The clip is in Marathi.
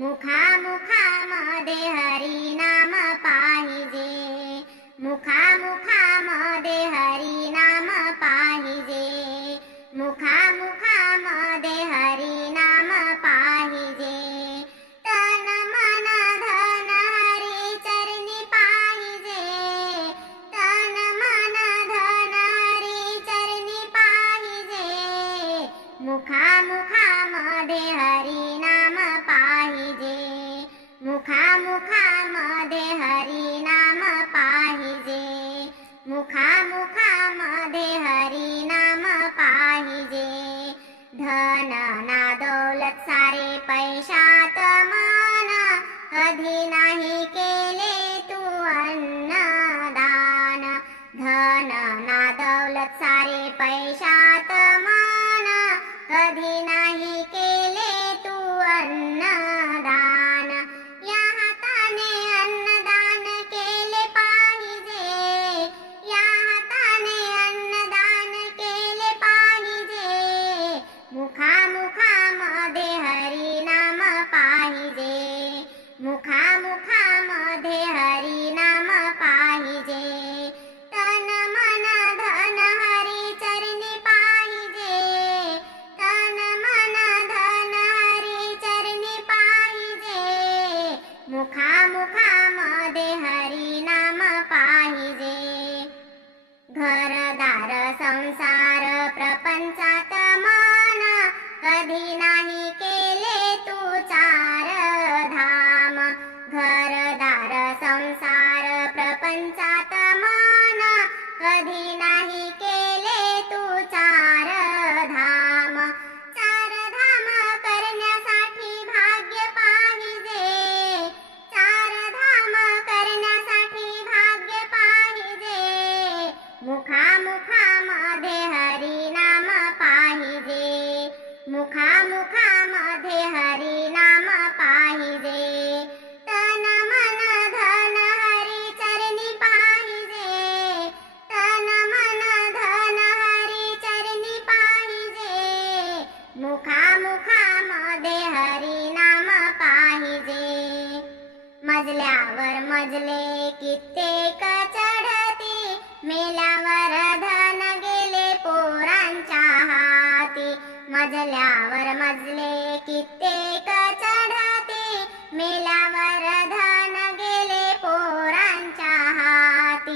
मखामुखा मोद हरिनाम पाजे मखामुखा मोद हरिनाम पाहिजे। मखामुखा मोद हरिनाम पाजे तु मनधो नरि चरी पाजे तुनो नरि चरी पाजे मखामुखा मोद हरि मुखा मुखा मध्ये हरिनाम पाहिजे. मुखा मुखा मध्ये हरिनाम पाहिजे. धन ना दौलत सारे पैशात मन. कधी नाही केले तू अन्नदान. धन ना दौलत सारे पैशा मुखामुखामध्ये हरिनाम पाहिजे. घरदार संसार प्रपंचात मान कधी नाही केले तू चार धाम घरदार संसार प्रपंचात मान कधी नाही मुखामुखामध्ये हरिनाम पाहिजे. तन मन धन हरी चरणी पाहिजे. तन मन धन हरी चरणी पाहिजे. मुखामुखामध्ये हरिनाम पाहिजे. मजल्यावर मजले कित्येक चढती. मेल्यावर धन गेले पोरांच्या हाती. मजल्यावर मजले कित्येक